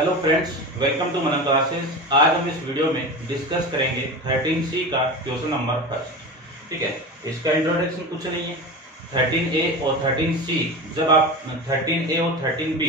Hello friends, welcome to Manan classes. आज हम इस वीडियो में डिस्कस करेंगे 13C का क्वेश्चन नंबर फर्स्ट। ठीक है, इसका इंट्रोडक्शन कुछ नहीं है। 13A और 13C, जब आप 13A और 13B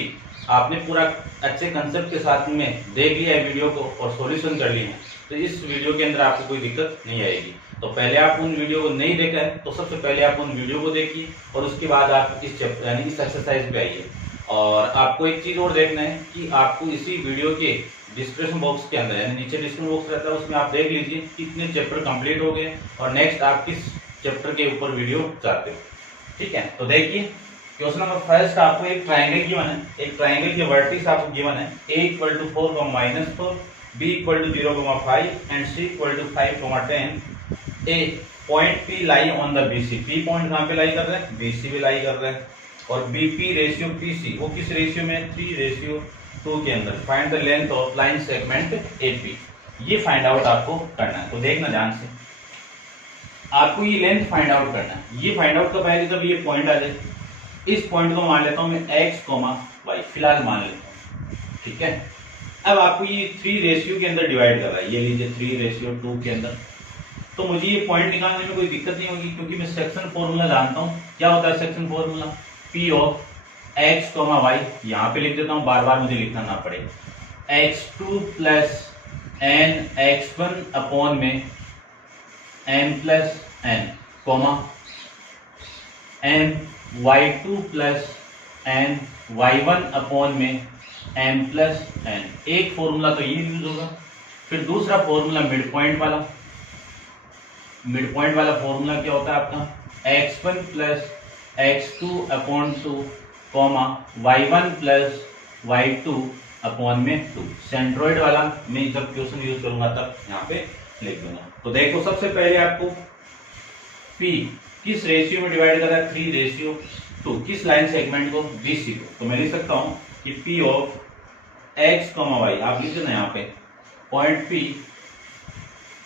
आपने पूरा अच्छे कंसेप्ट के साथ में देख लिया है वीडियो को और सॉल्यूशन कर लिए हैं, तो इस वीडियो के अंदर आपको कोई दिक्कत नहीं आएगी। तो पहले आप उन वीडियो को नहीं देखा है तो सबसे पहले आप उन वीडियो को देखिए और उसके बाद आप इस चैप्टर यानी इस एक्सरसाइज पे आइए। और आपको एक चीज और देखना है कि आपको इसी वीडियो के डिस्क्रिप्शन बॉक्स के अंदर यानी नीचे डिस्क्रिप्शन बॉक्स रहता है, उसमें आप देख लीजिए कितने चैप्टर कंप्लीट हो गए और नेक्स्ट आप किस चैप्टर के ऊपर वीडियो चाहते हो। ठीक है, तो देखिए क्वेश्चन नंबर फर्स्ट आपको एक ट्राइंगल गिवन है। एक ट्राइंगल के वर्टिक्स आपको गिवन है a = 4, -4, b = 0, 5 and c = 5, 10। a point p lie on the bc। p point कहां पे लाई कर रहे हैं? bc पे लाई कर रहे हैं। और BP रेशियो PC वो किस रेशियो में? 3:2 के अंदर। Find the length of line segment AP। ये फाइंड आउट आपको करना है, तो देखना ध्यान से। आपको ये लेंथ फाइंड आउट करना है। ये फाइंड आउट कब आएगी? जब ये पॉइंट आ जाए। इस पॉइंट को मान लेता हूं मैं x, y फिलहाल मान लेता हूं। ठीक है, अब आपको ये 3 के अंदर डिवाइड कर रहा है। ये लीजिए 3:2 के अंदर। तो मुझे ये पॉइंट निकालने में कोई दिक्कत नहीं होगी क्योंकि मैं सेक्शन फॉर्मूला जानता हूं। क्या होता है section formula? P of x, y, यहाँ पे लिख देता हूँ, बार बार मुझे लिखना ना पड़े। x2 plus n x1 upon में m plus n, comma m y2 plus n y1 upon में m प्लस n। एक फॉर्मूला तो ये यूज होगा। फिर दूसरा फॉर्मूला मिड पॉइंट वाला। मिड पॉइंट वाला फॉर्मूला क्या होता है आपका? x1 plus x2 upon 2, y1 plus y2 upon में 2। सेंट्रोइड वाला मैं जब क्वेश्चन यूज करूंगा तब यहाँ पे लिख दूंगा। तो देखो सबसे पहले आपको P किस रेशियो में डिवाइड कर रहा है? 3:2। किस लाइन सेगमेंट को? BC को। तो मैं लिख सकता हूँ कि P ऑफ x, y, आप लिख देना यहाँ पे point P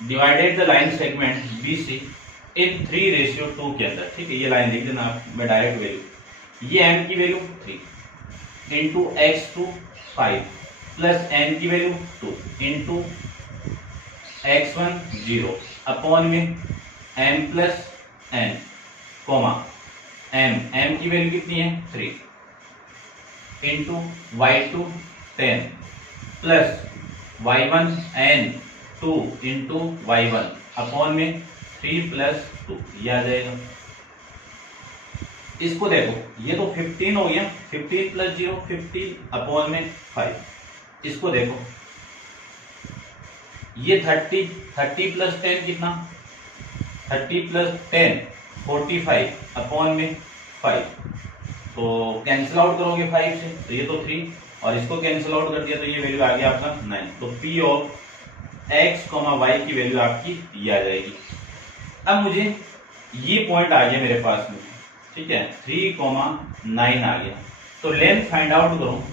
divided the line segment BC इन 3:2 के अंदर। ठीक है, ये लाइन लिख देना आप, मैं डायरेक्ट वैल्यू, ये m की value 3 into x2 5 plus n की वैल्यू 2 इंटू x1 0 अपॉन में m plus n, comma m की वैल्यू कितनी है? 3 into y2 10 plus y1 n 2 into y1 upon में 3 प्लस 2, ये आ जाएगा। इसको देखो, ये तो 15 हो गया। 15 प्लस 0 15 अपॉन में 5। इसको देखो, ये 30 प्लस 10 कितना? 30 प्लस 10 45 अपॉन में 5। तो कैंसिल आउट करोगे 5 से तो ये तो 3 और इसको कैंसिल आउट कर दिया तो ये वैल्यू आ गया आपका 9। तो P ऑफ x, y की वैल्यू आपकी ये आ जाएगी। अब मुझे ये पॉइंट आ गया मेरे पास में। ठीक है, 3,9 आ गया। तो लेंथ फाइंड आउट करो,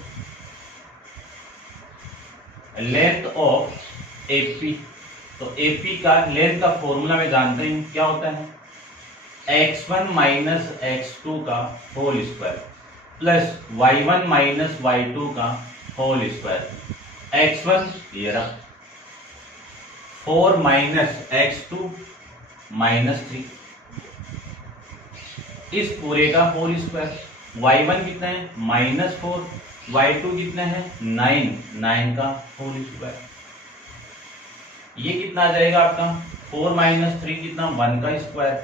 लेंथ ऑफ AP। तो AP का लेंथ का फॉर्मूला में जानते हैं क्या होता है? x1 माइनस x2 का whole square plus y1 minus y2 का होल स्क्वायर। x1 ये रहा 4 माइनस x2 -3, इस पूरे का होल स्क्वायर। y1 कितना है? -4, y2 कितना है? 9 का होल स्क्वायर। ये कितना आ जाएगा आपका? 4 - 3 कितना? 1 का स्क्वायर।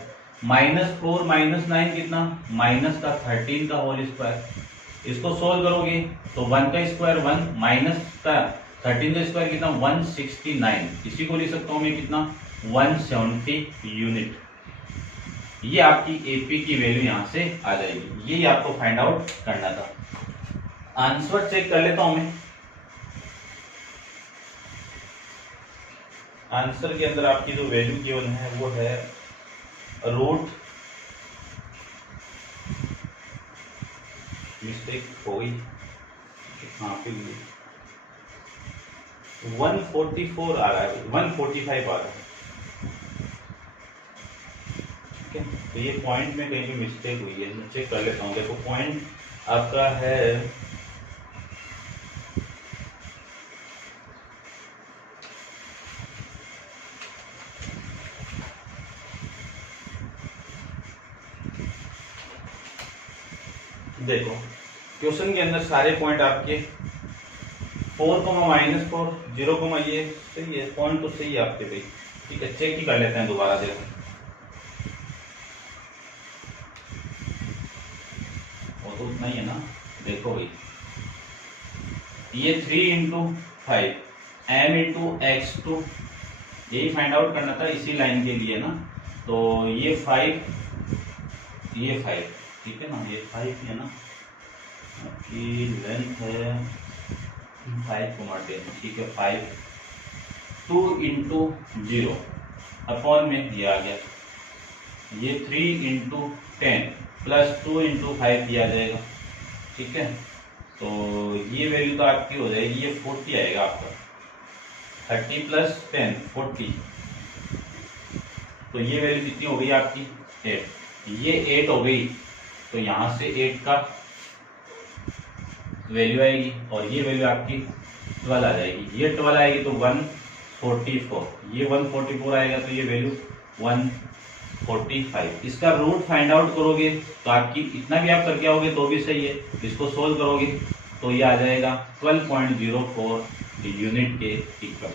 -4 - 9 कितना? माइनस का 13 का होल स्क्वायर। इसको सोल्व करोगे तो 1 का स्क्वायर 1 माइनस का 13 का स्क्वायर कितना? 169। इसी को लिख सकता हूं मैं कितना? 170 यूनिट। ये आपकी AP की वैल्यू यहां से आ जाएगी। ये आपको फाइंड आउट करना था। आंसर चेक कर लेता हूं मैं। आंसर के अंदर आपकी जो वैल्यू गिवन है वो है रूट, मिस्टेक हो गई, हाँ 144 आ रहा है, 145 आ रहा है। ठीक है, तो ये पॉइंट में कहीं भी मिस्टेक हुई है, मैं चेक कर लेता हूँ। देखो पॉइंट आपका है देखो क्वेश्चन के अंदर सारे पॉइंट आपके 4, -4, 0, ये सही है, पॉइंट तो सही है आपके भाई। ठीक है, चेक ही कर लेते हैं दोबारा। देखो वो तो उतना ही है ना। देखो भाई ये 3 × 5 m × x2 यही फाइंड आउट करना था इसी लाइन के लिए ना। तो ये 5 ठीक है ना, ये 5 है ना, आपकी लेंथ है 5,10। ठीक है, 5 2 × 0 अपॉन में ये आ गया, ये 3 × 10 प्लस 2 × 5 दिया जाएगा। ठीक है, तो ये वैल्यू तो आपकी हो जाएगी, ये 40 आएगा आपका। 30 + 10 40, तो ये वैल्यू कितनी हो गई आपकी 8। ये 8 हो गई, तो यहाँ से 8 का वैल्यू आएगी और ये वैल्यू आपकी 12 आ जाएगी। ये 12 आएगी तो 144, ये 144 आएगा तो ये वैल्यू 145। इसका रूट फाइंड आउट करोगे तो आपकी इतना भी आप करके आओगे तो भी सही है। इसको सोल्व करोगे तो ये आ जाएगा 12.04 यूनिट के इक्वल।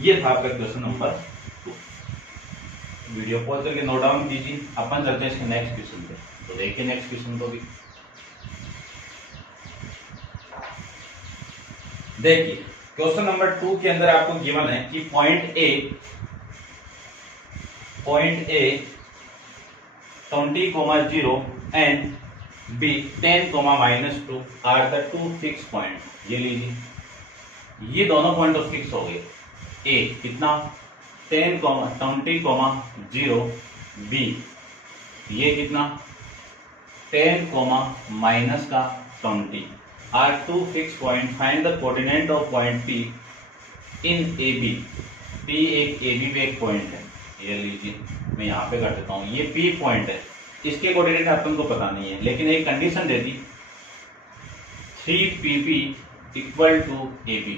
ये था आपका क्वेश्चन नंबर 2। वीडियो पॉज करके नोट डाउन कीजिए। अपन चलते हैं इसके नेक्स्ट क्वेश्चन पे। तो देखिए नेक्स्ट क्वेश्चन को भी देखिए। क्वेश्चन नंबर 2 के अंदर आपको गिवन है कि point A 20,0 and B 10, -2 are the 2 fix point. ये लीजिए, ये दोनों पॉइंट तो फिक्स हो गए। ए कितना 10, 20, बी ये कितना 10, -20 are 2 fix point. Find the coordinate of point P in A B. P एक ए बी पे एक पॉइंट है, ये लीजिए मैं यहाँ पे कर देता हूँ। ये पी पॉइंट है, इसके कोऑर्डिनेट अपन को पता नहीं है, लेकिन एक कंडीशन देती 3PP = AB।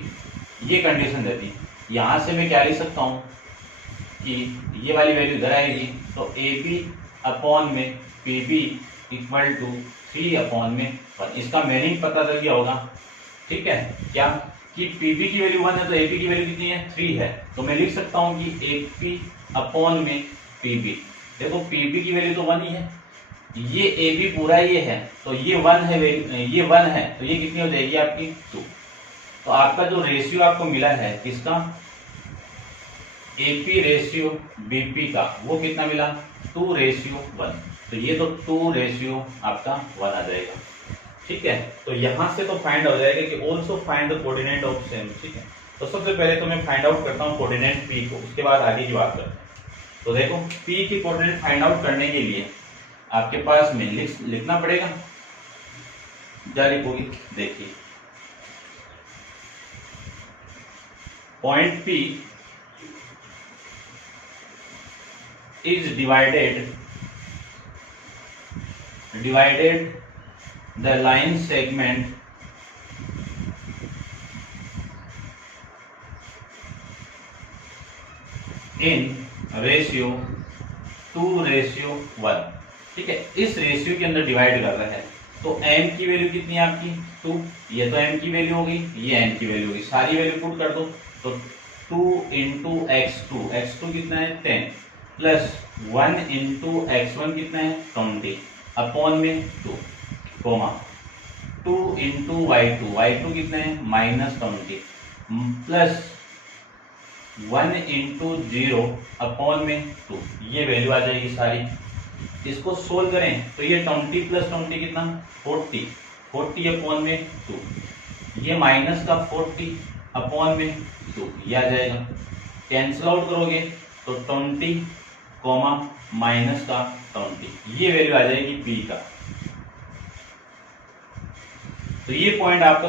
ये कंडीशन देती। यहाँ से मैं क्या लिख सकता हूँ कि ये वाली वैल्यू इधर आएगी तो AB अपॉन में PB = 3/1। इसका मीनिंग पता चल गया होगा। ठीक है, क्या कि PB की वैल्यू 1 है तो AB की वैल्यू कितनी है 3 है। तो मैं लिख सकता हूँ कि AP अपॉन में PB। देखो PB की वैल्यू तो 1 ही है, ये AB पूरा ये है तो ये 1 है, ये 1 है तो ये कितनी हो जाएगी आपकी 2। तो आपका जो रेशियो आपको मिला है किसका AP रेशियो BP का, वो कितना मिला 2:1। तो ये तो 2:1 आपका 1 आ जाएगा। ठीक है, तो यहां से तो फाइंड हो जाएगा कि also find the coordinate of same. ठीक है, तो सबसे पहले तो मैं फाइंड आउट करता हूं कोऑर्डिनेट P को, उसके बाद आगे की बात करते हैं। तो देखो P की कोऑर्डिनेट फाइंड आउट करने के लिए आपके पास में लिखना पड़ेगा। क्या लिखोगे, देखिए point P is divided the line segment in ratio 2:1। ठीक है, इस रेशियो के अंदर डिवाइड कर रहा है तो m की वैल्यू कितनी है आपकी 2। ये तो m की वैल्यू होगी, ये n की वैल्यू होगी, सारी वैल्यू पुट कर दो तो 2 × x2, x2 कितना है 10 प्लस 1 × x1 कितना है 20 अपॉन में 2 कोमा 2 × y2, y2 कितना है -20 प्लस 1 × 0 अपॉन में 2। ये वैल्यू आ जाएगी सारी। इसको सोल्व करें तो ये 20 + 20 कितना 40 अपॉन में 2, ये माइनस का 40 अपॉन में 2 ये आ जाएगा। कैंसिल आउट करोगे तो 20, माइनस का 20 ये वैल्यू आ जाएगी P का। तो ये पॉइंट आपका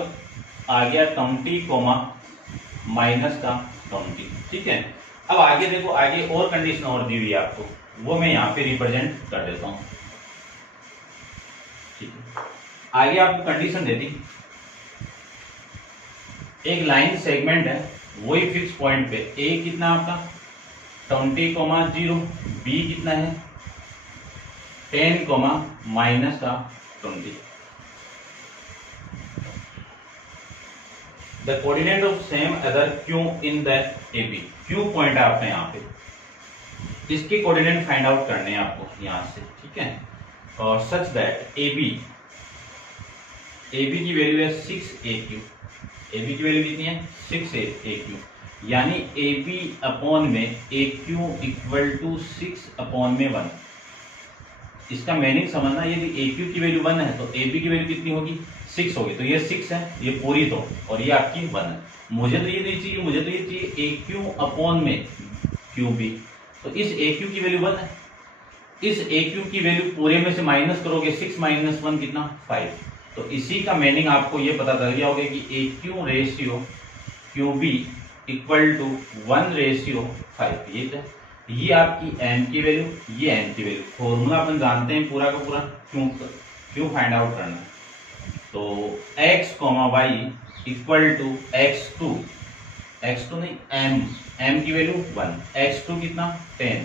आ गया 20, माइनस का 20। ठीक है, अब आगे देखो, आगे और कंडीशन और दी हुई है आपको, वो मैं यहाँ पे रिप्रेजेंट कर देता हूँ। ठीक है, आगे आपको कंडीशन देती एक लाइन सेगमेंट है, वही फिक्स पॉइंट पे A कितना आपका 20, 0, B कितना है 10, माइनस का 20। The coordinate of same other Q in the AB। Q point है आपका यहाँ पे, इसके कोऑर्डिनेट फाइंड आउट करने हैं आपको यहाँ से, ठीक है। और सच दैट AB की वैल्यू है 6AQ। AB की वैल्यू कितनी है 6AQ, यानी AB अपॉन में AQ इक्वल टू 6 अपॉन में 1। इसका मीनिंग समझना, यदि AQ की वैल्यू 1 है तो AB की वैल्यू कितनी होगी 6 होगी। तो ये 6 है, ये पूरी तो, और ये आपकी 1 है। मुझे तो ये नहीं चाहिए, मुझे तो ये चाहिए AQ अपॉन में QB। तो इस AQ की वैल्यू 1 है, इस AQ की वैल्यू पूरे में से माइनस करोगे 6 माइनस 1 कितना 5। तो इसी का मीनिंग आपको ये पता चल गया होगा कि AQ ratio QB equal to 1 ratio 5। ये आपकी M की वैल्यू, ये M की वैल्यू। फॉर्मूला अपन जानते हैं पूरा का पूरा, क्यों फाइंड आउट करना है। तो x, y equal to x2 नहीं m की वैल्यू 1, x2 कितना 10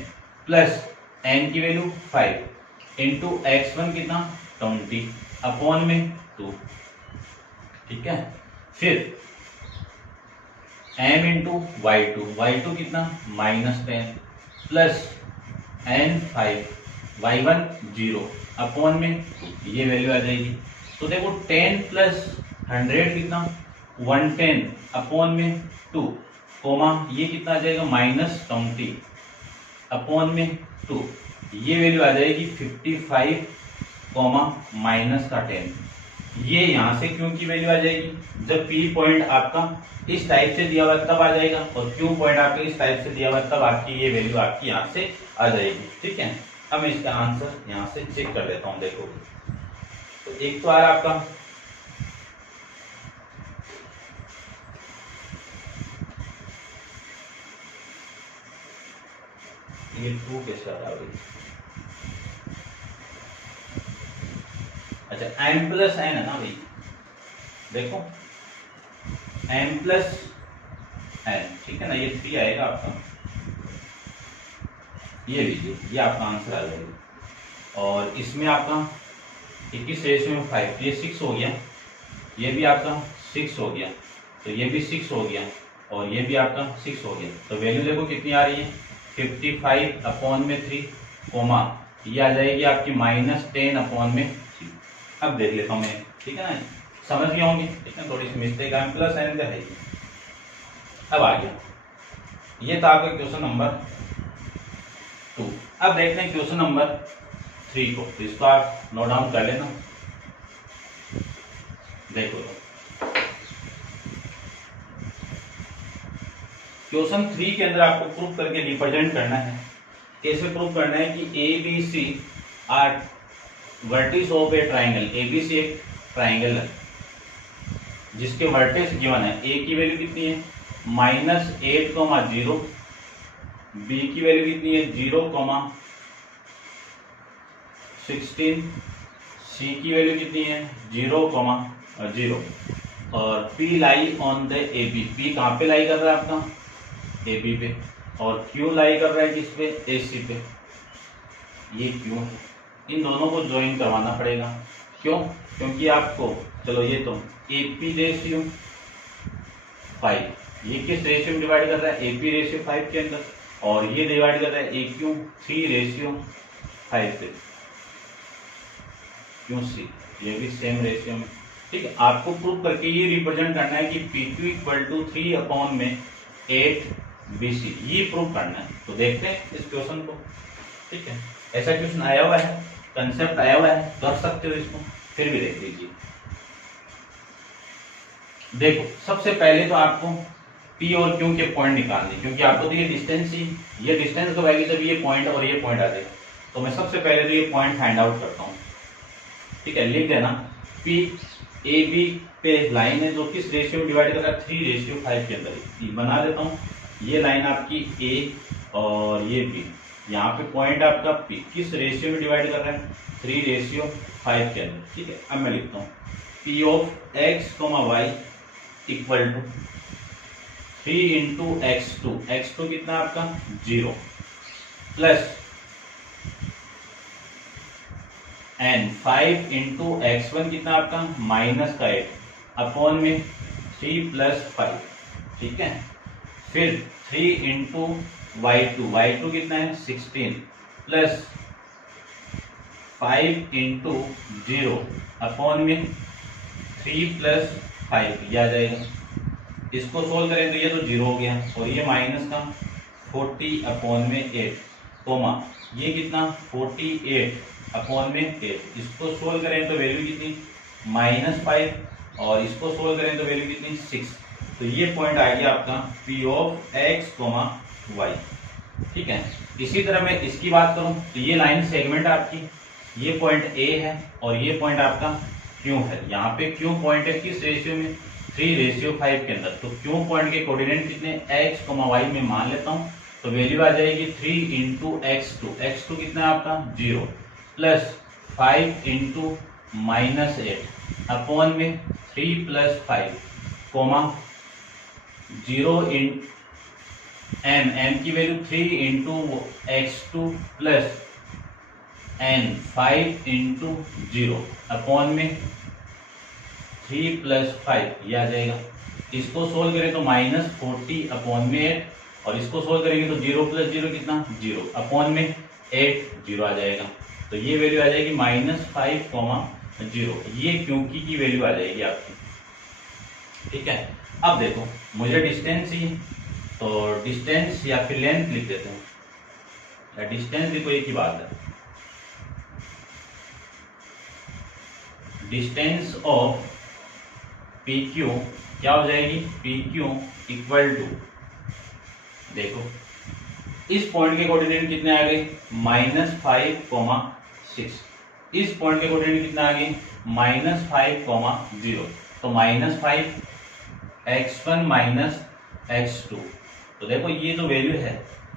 प्लस n की वैल्यू 5 इंटू x1 कितना 20 अपॉन में 2, ठीक है। फिर m इंटू y2 कितना -10 प्लस n5 y1 0 अपॉन में 2, ये वैल्यू आ जाएगी। तो देखो 10 प्लस 100 कितना 110 अपॉन में 2 कोमा ये कितना आ जाएगा -20 अपॉन में 2, ये वैल्यू आ जाएगी 55 कोमा -10। ये यहाँ से क्यों की वैल्यू आ जाएगी। जब P पॉइंट आपका इस टाइप से दिया हुआ तब आ जाएगा, और Q पॉइंट आपके इस टाइप से दिया हुआ तब आपकी ये वैल्यू आपकी यहाँ से आ जाएगी, ठीक है। अब मैं इसका आंसर यहाँ से चेक कर देता हूँ। देखो तो एक तो आ रहा आपका ये 2 के साथ आ गई। अच्छा m प्लस n है ना भाई, देखो m प्लस n, ठीक है ना। ये 3 आएगा आपका, ये लीजिए, ये आपका आंसर आ जाएगा। और इसमें आपका 21 रेशियो में 5, ये 6 हो गया, ये भी आपका 6 हो गया, तो ये भी 6 हो गया, और ये भी आपका 6 हो गया। तो वैल्यू देखो कितनी आ रही है 55 अपॉन में 3 कोमा ये आ जाएगी आपकी -10 अपॉन में 3। अब देख लेता हूँ मैं, ठीक है ना, समझ गए होंगे, ठीक है। थोड़ी सी मिस्टेक m प्लस n का है। अब आ गया, ये था आपका क्वेश्चन नंबर 2। अब देखते हैं क्वेश्चन नंबर 3 को, तो इसको आप नोट डाउन कर लेना। देखो क्वेश्चन 3 के अंदर आपको प्रूफ करके रिप्रेजेंट करना है। कैसे प्रूफ करना है कि ABC are vertices of a triangle. ABC एक ट्राइंगल है जिसके वर्टेक्स गिवन है। A की वैल्यू कितनी है -8,0, B की वैल्यू कितनी है 0,16, C की वैल्यू कितनी है 0,0, और P lie on the AB। P कहाँ पे लाई कर रहा है आपका AB पे, और Q लाई कर रहा है किस पे AC पे। ये Q है, इन दोनों को ज्वाइन करवाना पड़ेगा। क्यों? क्योंकि आपको, चलो ये तो AP रेशियो 5, ये किस रेशियो में डिवाइड कर रहा है AP रेशियो 5 के अंदर, और ये डिवाइड कर रहा है AQ 3 रेशियो 5 से, QC ये भी सेम रेशियो में, ठीक है। आपको प्रूव करके ये रिप्रेजेंट करना है कि PQ इक्वल टू 3 अपॉन में 8BC, ये प्रूव करना है। तो देखते हैं इस क्वेश्चन को, ठीक है। ऐसा क्वेश्चन आया हुआ है, कंसेप्ट आया हुआ है, कर सकते हो इसको, फिर भी देख लीजिए। देखो सबसे पहले तो आपको P और Q के पॉइंट निकालने, क्योंकि आपको तो ये डिस्टेंस ही, ये डिस्टेंस तो वैल्यू तब ये पॉइंट और ये पॉइंट आ जाएगा। तो मैं सबसे पहले तो ये पॉइंट फाइंड आउट करता हूँ, ठीक है। लिख देना P AB पे लाइन है जो किस रेशियो में डिवाइड कर रहा है 3 रेशियो 5 के अंदर। बना देता हूँ, ये लाइन आपकी A और ये B, यहाँ पे पॉइंट आपका P किस रेशियो में डिवाइड कर रहा है 3 रेशियो 5 के अंदर, ठीक है। अब मैं लिखता हूँ P of x, y equal to 3 into x2, x2 कितना आपका 0 प्लस n 5 इंटू x1 कितना आपका -8 अपॉन में 3 + 5, ठीक है। फिर 3 इंटू y2 कितना है 16 प्लस 5 इंटू 0 अपॉन में 3 + 5 ये आ जाएगा। इसको सोल्व करें तो ये तो 0 हो गया और ये माइनस का 40 अपॉन में 8 कोमा ये कितना 48 अपॉन में 8। इसको सोल्व करें तो वैल्यू कितनी -5 और इसको सोल्व करें तो वैल्यू कितनी 6। तो ये पॉइंट आ गया आपका P ऑफ x, y, ठीक है। इसी तरह मैं इसकी बात करूं तो ये लाइन सेगमेंट आपकी, ये पॉइंट A है और ये पॉइंट आपका Q है। यहाँ पे Q पॉइंट है किस रेशियो में 3:5 के अंदर। तो Q पॉइंट के कोऑर्डिनेट कितने x, y में मान लेता हूँ तो वैल्यू आ जाएगी 3 इंटू x2 कितना है आपका 0 प्लस 5 इंटू -8 अपॉन में 3 + 5 कोमा 0 इन m की value 3 into x2 plus n 5 into 0 upon में 3 + 5 ये आ जाएगा। इसको सोल्व करें तो -40 अपॉन में 8 और इसको सोल्व करेंगे तो 0 + 0 कितना 0 अपॉन में 8 0 आ जाएगा। तो ये वैल्यू आ जाएगी -5, 0। ये क्योंकि की वैल्यू आ जाएगी आपकी, ठीक है। अब देखो मुझे डिस्टेंस ही तो डिस्टेंस या फिर लेंथ लिख देते हैं, या डिस्टेंस भी कोई एक ही बात है। डिस्टेंस ऑफ PQ क्या हो जाएगी PQ इक्वल टू, देखो इस पॉइंट के कोऑर्डिनेट कितने आ गए -5, 6। इस पॉइंट के कोऑर्डिनेट कितना आ गए -5, 0। तो -5 x1 -x2, तो देखो ये जो वैल्यू है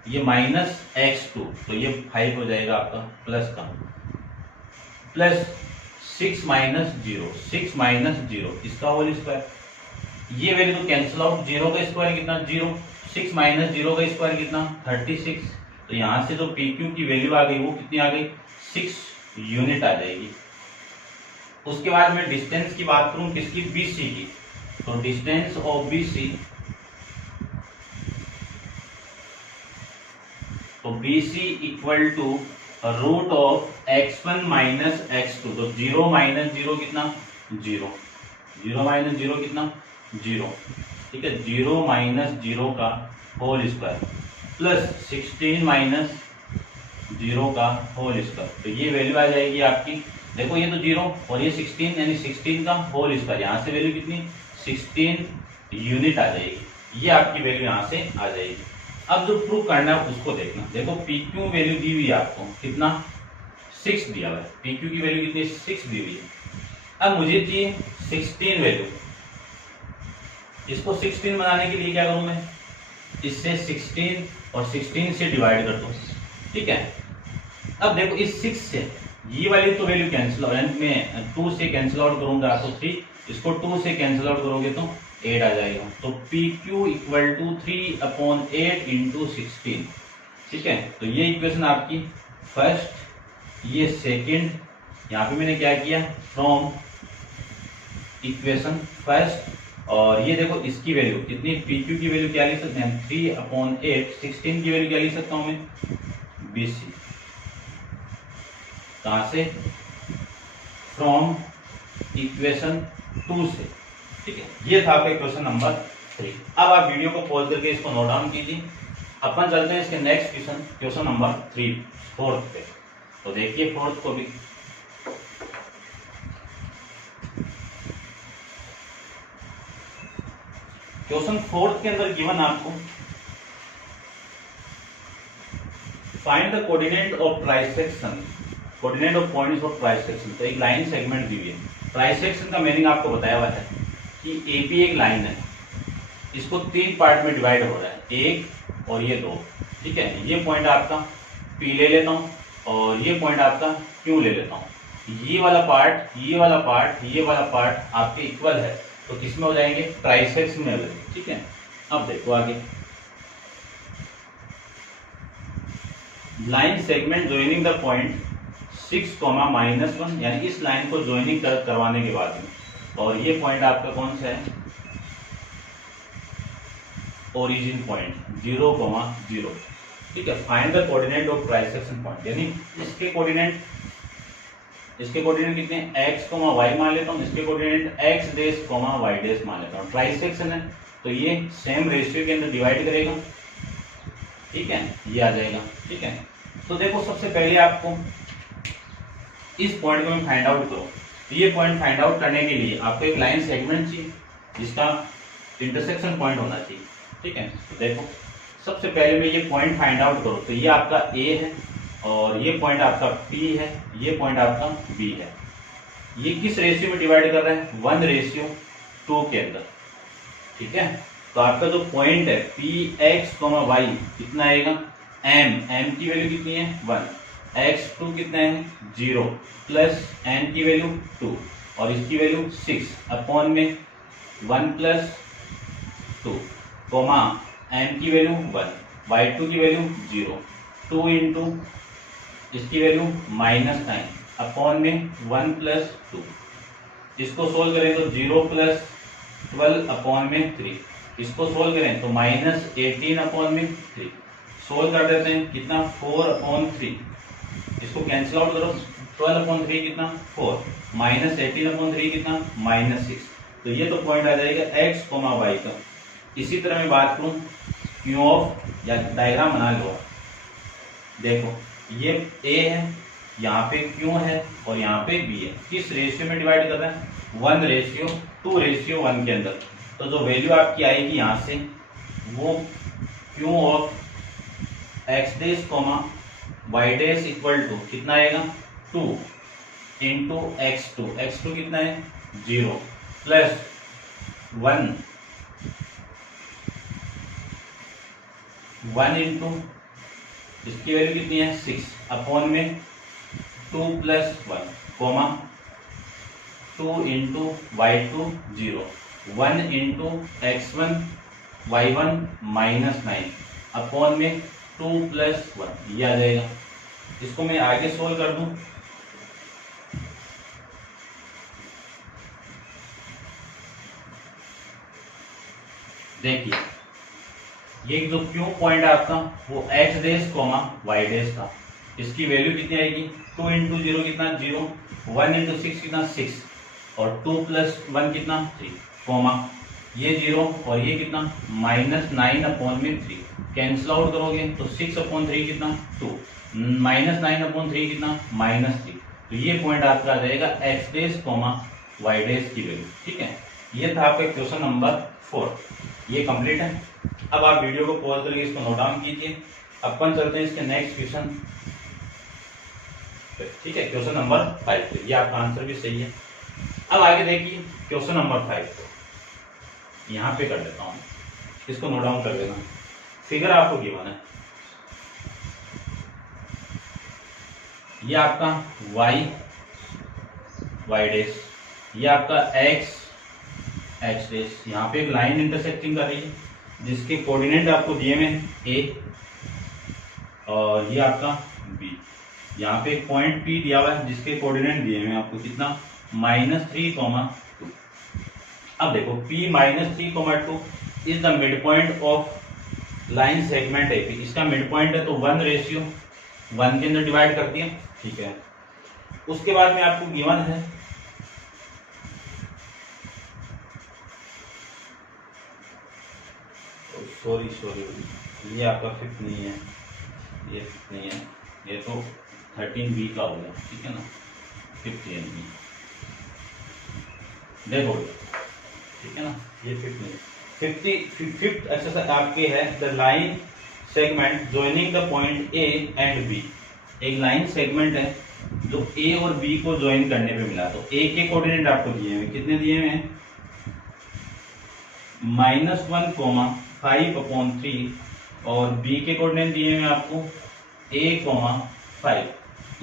ये -x2 तो ये 5 हो जाएगा आपका प्लस का, प्लस 6 - 0 इसका होल स्क्वायर। ये वैल्यू तो कैंसिल आउट, 0 का स्क्वायर कितना 0, 6 - 0 का स्क्वायर कितना 36। तो यहाँ से जो PQ की वैल्यू आ गई वो कितनी आ गई 6 यूनिट आ जाएगी। उसके बाद मैं डिस्टेंस की बात करूं किसकी BC की, तो डिस्टेंस ऑफ BC, तो BC equal to root of x1 - x2। तो 0 - 0 कितना 0, 0 - 0 कितना 0, ठीक है। 0 - 0 का होल स्क्वायर प्लस 16 - 0 का होल स्क्वायर। तो ये वैल्यू आ जाएगी आपकी, देखो ये तो 0 और ये 16 यानी 16 का होल स्क्वायर। यहाँ से वैल्यू कितनी 16 यूनिट आ जाएगी। ये आपकी वैल्यू यहाँ से आ जाएगी। अब जो प्रूव करना है उसको देखना, देखो PQ वैल्यू दी हुई है आपको कितना 6 दिया हुआ है। PQ की वैल्यू कितनी 6 दी हुई है। अब मुझे चाहिए 16 वैल्यू। इसको 16 बनाने के लिए क्या करूं मैं, इससे 16 और 16 से डिवाइड कर दो, ठीक है। अब देखो इस 6 से ये वाली तो वैल्यू कैंसिल आउट, में 2 से कैंसिल आउट करूंगा तो 3, इसको 2 से कैंसिल आउट करोगे तो 8 आ जाएगा। तो PQ इक्वल टू 3/8 इंटू 16, ठीक है। तो ये इक्वेशन आपकी फर्स्ट, ये सेकंड, यहाँ पे मैंने क्या किया फ्रॉम इक्वेशन फर्स्ट, और ये देखो इसकी वैल्यू कितनी PQ की वैल्यू क्या लिख सकते हैं 3/8, 16 की वैल्यू क्या लिख सकता हूं मैं BC, कहां से फ्रॉम इक्वेशन 2 से, ठीक है। ये था आपका क्वेश्चन नंबर 3। अब आप वीडियो को पॉज करके इसको नोट डाउन कीजिए। अपन चलते हैं इसके नेक्स्ट क्वेश्चन नंबर 3 फोर्थ पे। तो देखिए फोर्थ को भी, क्वेश्चन फोर्थ के अंदर गिवन आपको find the coordinate of trisection, coordinate of points of trisection. तो एक लाइन सेगमेंट दी हुई है। ट्राइसेक्शन का मीनिंग आपको बताया हुआ है कि AP एक लाइन है, इसको 3 पार्ट में डिवाइड हो रहा है, 1 और ये 2, ठीक है। ये पॉइंट आपका P ले लेता हूँ और ये पॉइंट आपका Q ले लेता हूँ। ये वाला पार्ट, ये वाला पार्ट, ये वाला पार्ट आपके इक्वल है तो किस में हो जाएंगे ट्राइसेक्शन में हो जाएंगे, ठीक है। अब देखो आगे, line segment joining the point 6, -1, यानी इस लाइन को ज्वाइनिंग करवाने के बाद में, और ये पॉइंट आपका कौन सा है ओरिजिन पॉइंट 0,0। ठीक है, find the coordinate of trisection point, यानी इसके कोऑर्डिनेट कितने x, y मान लेता हूँ, इसके coordinate x dash, y dash मान लेता हूँ। ट्राइसेक्शन है तो ये सेम रेशियो के अंदर डिवाइड करेगा। ठीक है, ये आ जाएगा। ठीक है, तो देखो सबसे पहले आपको इस पॉइंट को मैं फाइंड आउट करो। ये पॉइंट फाइंड आउट करने के लिए आपको एक लाइन सेगमेंट चाहिए जिसका इंटरसेक्शन पॉइंट होना चाहिए। ठीक है, तो देखो सबसे पहले मैं ये पॉइंट फाइंड आउट करो तो ये आपका A है और ये पॉइंट आपका P है, ये पॉइंट आपका B है। ये किस रेशियो में डिवाइड कर रहा है? 1:2 के अंदर। ठीक है, तो आपका जो पॉइंट है Px, y कितना आएगा? m की वैल्यू कितनी है? 1, x2 कितना है? 0 प्लस n की वैल्यू 2 और इसकी वैल्यू 6 अपॉन में 1 प्लस 2 कोमा m की वैल्यू 1, y2 की वैल्यू 0, 2 इंटू इसकी वैल्यू -9 अपॉन में 1 प्लस 2। इसको सोल्व करें तो 0 प्लस 12 अपॉन में 3। इसको सोल्व करें तो -18 अपॉन में 3। सोल्व कर देते हैं, कितना? 4/3। इसको कैंसिल आउट करो, 12/3 कितना? 4, -18/3 कितना? -6। तो ये तो पॉइंट आ जाएगा x, y का। इसी तरह मैं बात करूं क्यू ऑफ, या डायग्राम बना लो। देखो ये A है, यहाँ पे Q है और यहाँ पे B है। किस रेशियो में डिवाइड कर रहा है? 1:2:1 के अंदर। तो जो वैल्यू आपकी आएगी यहाँ से वो Q of x dash, y dash equal to कितना आएगा? 2 इंटू x2। x2 कितना है? 0 प्लस 1 इंटू इसकी वैल्यू कितनी है? 6 अपॉन में 2 plus 1 comma 2 into y2 0, 1 into x1 y1 -9 upon में 2 प्लस 1, ये आ जाएगा। इसको मैं आगे सोल्व कर दूं। देखिए ये जो क्यू पॉइंट है आपका वो x डैश, y डैश का। इसकी वैल्यू कितनी आएगी? 2 इंटू 0 कितना? 0, 1 इंटू 6 कितना? 6 और 2 प्लस 1 कितना? 3 कोमा ये 0 और ये कितना? -9 अपॉन में 3। कैंसिल आउट करोगे तो 6/3 कितना? 2, -9/3 कितना? -3। तो ये पॉइंट आपका आ जाएगा x डैश, y डैश की वैल्यू। ठीक है, ये था आपका क्वेश्चन नंबर 4। ये कंप्लीट है। अब आप वीडियो को पॉज करके इसको नोट डाउन कीजिए। अपन चलते हैं इसके नेक्स्ट क्वेश्चन। ठीक है, क्वेश्चन नंबर 5। ये आपका आंसर भी सही है। अब आगे देखिए क्वेश्चन नंबर 5 यहाँ पे कर देता हूँ, इसको नोट डाउन कर लेना। फिगर आपको गिवन है, ये आपका y डैश, ये आपका x डैश। यहाँ पे एक लाइन इंटरसेक्टिंग कर रही है जिसके कोऑर्डिनेट आपको दिए हुए हैं A और ये आपका B। यहाँ पे एक पॉइंट P दिया हुआ है जिसके कोऑर्डिनेट दिए हुए हैं आपको कितना? -3,2। अब देखो P -3,2 is the midpoint of line segment AP। इसका मिड पॉइंट है तो 1:1 के अंदर डिवाइड करती है। ठीक है, उसके बाद में आपको गिवन है सॉरी ये आपका 5 नहीं है, ये 5 नहीं है, ये तो 13B का हो गया। ठीक है ना, 5 ये नहीं देखो, ठीक है ना, ये 5 नहीं। 55th एक्सरसाइज आपके है the line segment joining the point A and B। एक लाइन सेगमेंट है जो A और B को ज्वाइन करने पे मिला। तो A के कोऑर्डिनेट आपको दिए हुए, कितने दिए हुए हैं? -1, 5/3 और B के कोऑर्डिनेट दिए हुए आपको A, 5।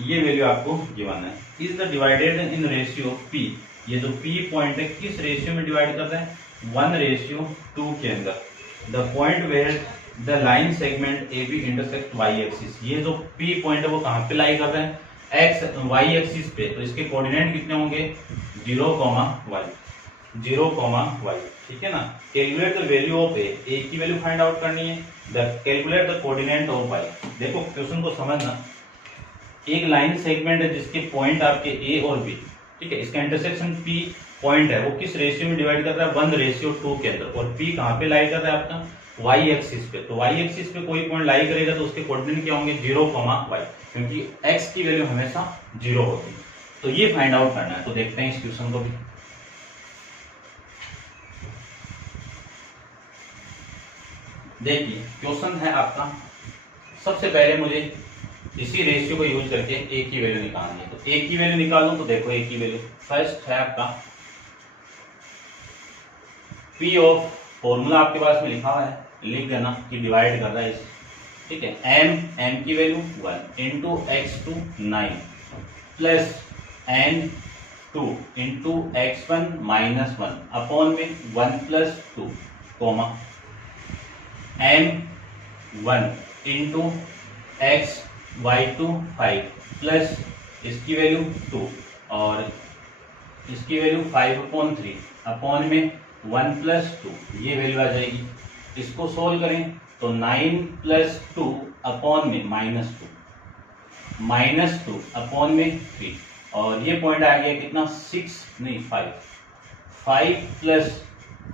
ये वैल्यू आपको गिवन है। Is the divided in ratio P। ये जो P पॉइंट है किस रेशियो में डिवाइड कर रहे हैं? 1:2 के अंदर। The point where the line segment AB intersect y axis. ये जो P पॉइंट है वो कहाँ पे लाई कर रहे हैं? y एक्सिस पे। तो इसके कोऑर्डिनेट कितने होंगे? 0, 1। 0, y, ठीक है ना। Calculate the value of A की वैल्यू फाइंड आउट करनी है। Calculate the coordinate of Y. देखो क्वेश्चन को समझना, एक लाइन सेगमेंट है जिसके पॉइंट आपके ए और बी, ठीक है, इसका इंटरसेक्शन पी पॉइंट है, वो किस रेशियो में डिवाइड कर रहा है 1:2 के अंदर, और पी कहाँ पे लाई कर रहा है आपका वाई एक्सिस पे। तो वाई एक्सिस पे कोई पॉइंट लाई करेगा तो उसके कोऑर्डिनेट क्या होंगे 0, y, क्योंकि x की वैल्यू हमेशा 0 होती है। तो ये फाइंड आउट करना है। तो देखते हैं इस क्वेश्चन को भी। देखिए क्वेश्चन है आपका, सबसे पहले मुझे इसी रेशियो को यूज करके ए की वैल्यू निकालनी है। तो ए की वैल्यू निकालूं तो देखो ए की वैल्यू फर्स्ट है आपका पी ऑफ, फॉर्मूला आपके पास में लिखा हुआ है, लिख देना कि डिवाइड कर रहा है इसे, ठीक है। एम की value 1 into x2 9 plus n2 into x1 -1 upon में 1 + 2 comma m1 into y2 5 plus इसकी वैल्यू 2 और इसकी वैल्यू 5/3 अपॉन में 1 + 2, ये वैल्यू आ जाएगी। इसको सोल्व करें तो 9 + 2 अपॉन में -2 अपॉन में 3, और ये पॉइंट आ गया कितना 5 +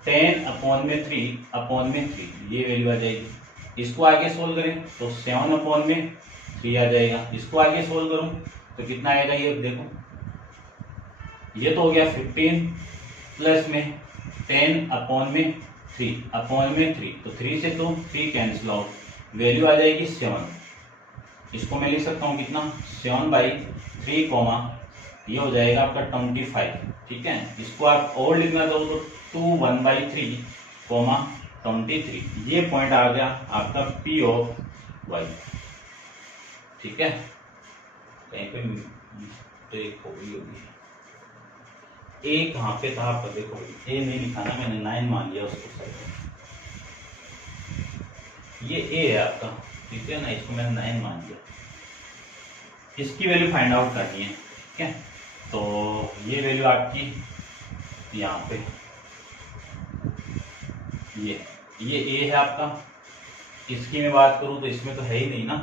10 अपॉन में 3 अपॉन में 3, ये वैल्यू आ जाएगी। इसको आगे सोल्व करें तो 7/3 आ जाएगा। इसको आगे सोल्व करूं तो कितना आएगा, ये देखो, ये तो हो गया 15 प्लस में 10 अपॉन में 3 अपॉन में 3, तो 3 से तो 3 कैंसिल आउट, वैल्यू आ जाएगी 7। इसको मैं लिख सकता हूँ कितना 7/3, ये हो जाएगा आपका 25, ठीक है। इसको आप और लिखना चाहो तो 2 1/3, 23, ये पॉइंट आ गया आपका पी ऑफ वाई, ठीक है। कहीं पे मिस्टेक हो गई होगी, ए कहाँ पे था आपका, देखो ए नहीं लिखा ना मैंने, 9 मान लिया उसको सर, ये ए है आपका, ठीक है ना, इसको मैंने 9 मान लिया। इसकी वैल्यू फाइंड आउट करनी है, ठीक है। तो ये वैल्यू आपकी यहाँ पे, ये ए है आपका। इसकी मैं बात करूँ तो इसमें तो है ही नहीं ना,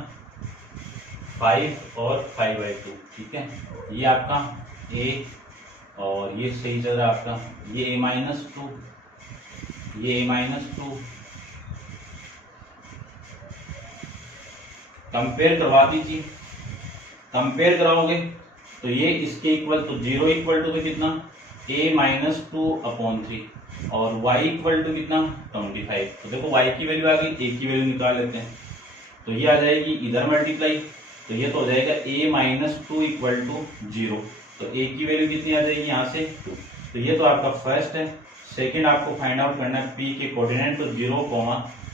5 और 5/2, ठीक है। ये आपका ए, और ये सही चल रहा है आपका, ये a-2, ये a-2, कंपेयर करवा दीजिए। कंपेयर कराओगे तो ये इसके इक्वल, तो 0 इक्वल टू कितना a-2/3 और y इक्वल टू कितना 25। तो देखो y की वैल्यू आ गई, a की वैल्यू निकाल लेते हैं, तो ये आ जाएगी इधर मल्टीप्लाई, तो ये तो हो जाएगा a-2 इक्वल टू 0, तो a की वैल्यू कितनी आ जाएगी यहाँ से 2। तो ये तो आपका फर्स्ट है। सेकंड आपको फाइंड आउट करना है p के कोऑर्डिनेट, तो 0,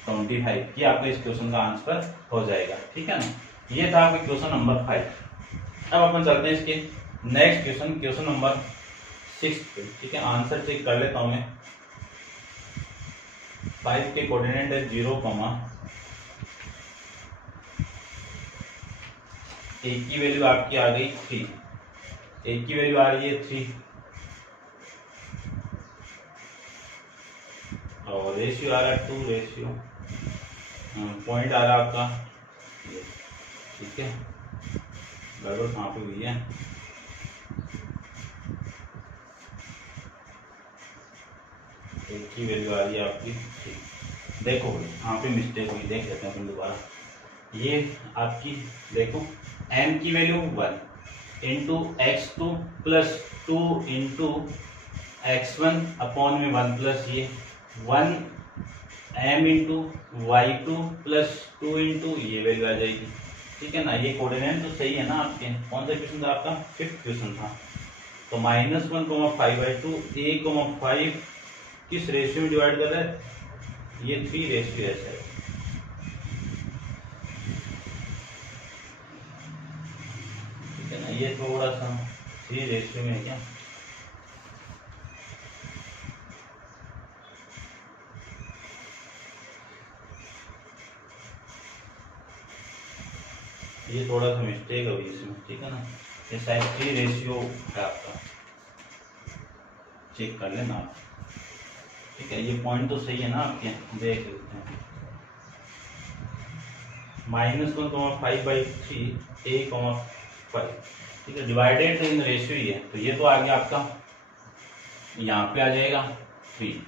25, ये आपका इस क्वेश्चन का आंसर हो जाएगा, ठीक है ना। ये था आपका क्वेश्चन नंबर 5। अब अपन चलते हैं इसके नेक्स्ट क्वेश्चन, क्वेश्चन नंबर 6 पे, ठीक है। आंसर चेक कर लेता हूं मैं। 5 के कोऑर्डिनेट है 0, a की वैल्यू आपकी आ गई 3, a की वैल्यू आ रही है 3, और रेशियो आ रहा है 2 रेशियो, पॉइंट आ रहा है आपका, ठीक है। गड़बड़ कहाँ पे हुई है, एक की वैल्यू आ रही है आपकी, ठीक। देखो यहाँ पे मिस्टेक हुई, देख लेते हैं अपन दोबारा। ये आपकी देखो m की value 1 into x2 plus 2 into x1 upon में 1 प्लस ये 1 m into y2 plus 2 into ये वैल्यू आ जाएगी, ठीक है ना। ये कोऑर्डिनेट तो सही है ना आपके, कौन सा क्वेश्चन था आपका 5th क्वेश्चन था। तो -1, 5/2, a, 5 किस रेशियो में डिवाइड कर रहा है, ये 3:s है, ठीक है ना। ये थोड़ा सा 3:s में है क्या, ये थोड़ा सा मिस्टेक है इसमें, ठीक है ना। ये शायद 3 रेशियो है आपका, चेक कर लेना आप। ठीक है, ये पॉइंट तो सही है ना आपके, देख लेते हैं। -1,5/3 a,5, ठीक है, डिवाइडेड इन रेशियो ही है, तो ये तो आ गया आपका, यहाँ पे आ जाएगा 3,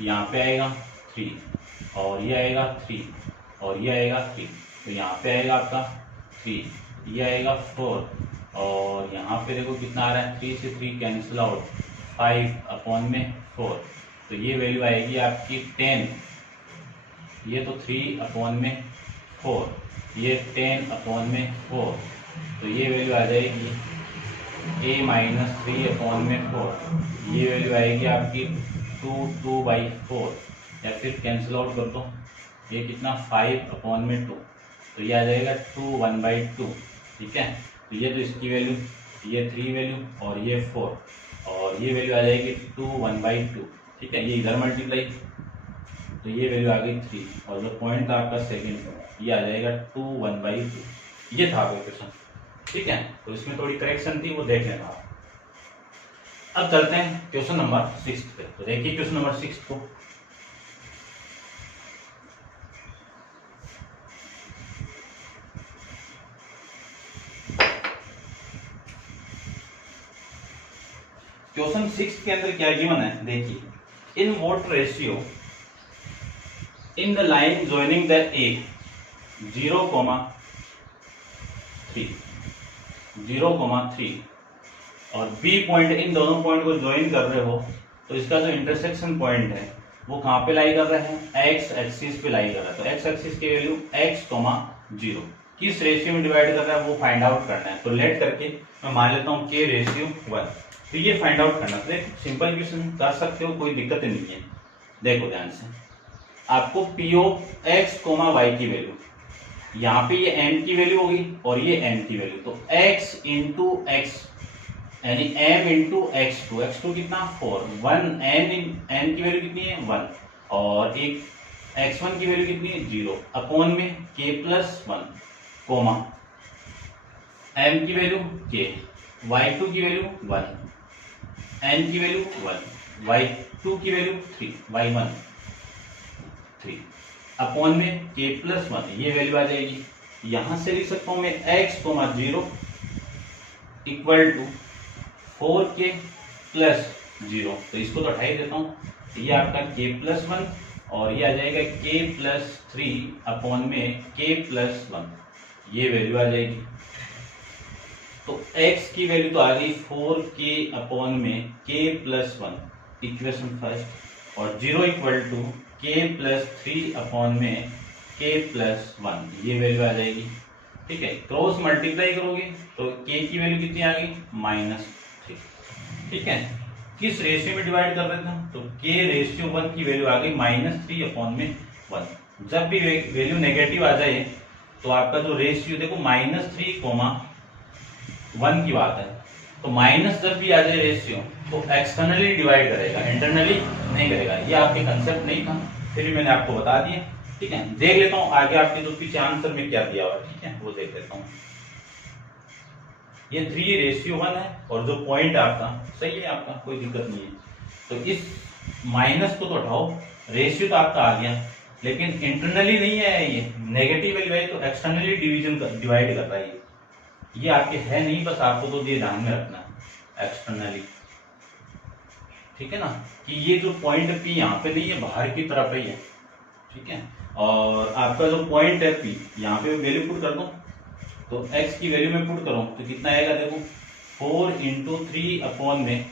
यहाँ पे आएगा 3, और ये आएगा 3, और ये आएगा 3, तो यहाँ पे आएगा आपका 3, ये आएगा 4, और यहाँ पे देखो कितना आ रहा है, 3 से 3 कैंसिल आउट, 5/4, तो ये वैल्यू आएगी आपकी 10, ये तो 3/4, ये 10/4, तो ये वैल्यू आ जाएगी a-3/4, ये वैल्यू आएगी आपकी 2/4, या फिर कैंसिल आउट कर दो, ये कितना 5/2, तो ये आ जाएगा 2/1/2, ठीक है, तो ये तो इसकी वैल्यू, ये 3 वैल्यू और ये 4, और ये वैल्यू आ जाएगी 2/1/2, ठीक है, ये इधर मल्टीप्लाई, तो ये वैल्यू आ गई 3, और जो पॉइंट था आपका सेकंड, ये आ जाएगा 2/1/2, ये था आपका क्वेश्चन, ठीक है, तो इसमें थोड़ी करेक्शन थी, वो देख लेना आप। अब चलते हैं क्वेश्चन नंबर 6 पे, तो देखिए क्वेश्चन नंबर 6 को, क्वेश्चन 6 के अंदर क्या गिवन है, देखिए, in what ratio in the line joining the ए 0,3 और बी पॉइंट, इन दोनों पॉइंट को ज्वाइन कर रहे हो, तो इसका जो इंटरसेक्शन पॉइंट है वो कहाँ पे लाई कर रहा है, एक्स एक्सिस पे लाई कर रहा है, तो एक्स एक्सिस की वैल्यू x, 0 किस रेशियो में डिवाइड कर रहा है वो फाइंड आउट करना है, तो लेट करके मैं मान लेता हूँ k/1, तो ये फाइंड आउट करना, तो सिंपल क्वेश्चन कर सकते हो, कोई दिक्कत नहीं है। देखो ध्यान से, आपको p ऑफ x, y की वैल्यू, यहाँ पे ये n की वैल्यू होगी और ये n की वैल्यू, तो x इंटू x यानी m इंटू x2 कितना 4, 1 n की वैल्यू कितनी है 1, और एक x1 की वैल्यू कितनी है 0, अपॉन में k+1, कोमा m की वैल्यू k, y2 की वैल्यू 1, n की वैल्यू 1, y2 की वैल्यू 3, y1 3, अपॉन में k+1, ये वैल्यू आ जाएगी, यहां से लिख सकता हूं मैं x, 0 इक्वल टू 4k + 0, तो इसको तो हटा ही देता हूँ, ये आपका k+1 और ये आ जाएगा k+3 अपॉन में k+1, ये वैल्यू आ जाएगी, तो x की वैल्यू तो आ गई 4k अपॉन में k+1, इक्वेशन फर्स्ट, और 0 इक्वल टू k+3 अपॉन में k+1, ये वैल्यू आ जाएगी, ठीक है, क्रॉस मल्टीप्लाई करोगे तो k की वैल्यू कितनी आ गई -3, ठीक है, किस रेशियो में डिवाइड कर रहे थे, तो k/1 की वैल्यू आ गई -3 अपॉन में 1, जब भी वैल्यू नेगेटिव आ जाए तो आपका जो रेशियो देखो -3, 1 की बात है, तो माइनस जब भी आ जाए रेशियो तो एक्सटर्नली डिवाइड करेगा, इंटरनली नहीं करेगा, ये आपके कंसेप्ट नहीं था, फिर भी मैंने आपको बता दिया, ठीक है। देख लेता हूँ आगे आपके जो पीछे आंसर में क्या दिया हुआ है, ठीक है, वो देख लेता हूँ। ये 3/1 है और जो पॉइंट आपका सही है, आपका कोई दिक्कत नहीं है, तो इस माइनस को तो हटाओ, रेशियो तो आपका आ गया, लेकिन इंटरनली नहीं है, ये नेगेटिव वैल्यू है तो एक्सटर्नली डिवाइड कर रहा है, ये आपके है नहीं, बस आपको तो ये ध्यान में रखना है एक्सटर्नली, ठीक है ना, कि ये जो पॉइंट P यहाँ पे नहीं है, बाहर की तरफ ही है, ठीक है, और आपका जो पॉइंट है P यहाँ पे वैल्यू पुट कर दो, तो x की वैल्यू में पुट करो तो कितना आएगा, देखो 4 × 3 अपॉन में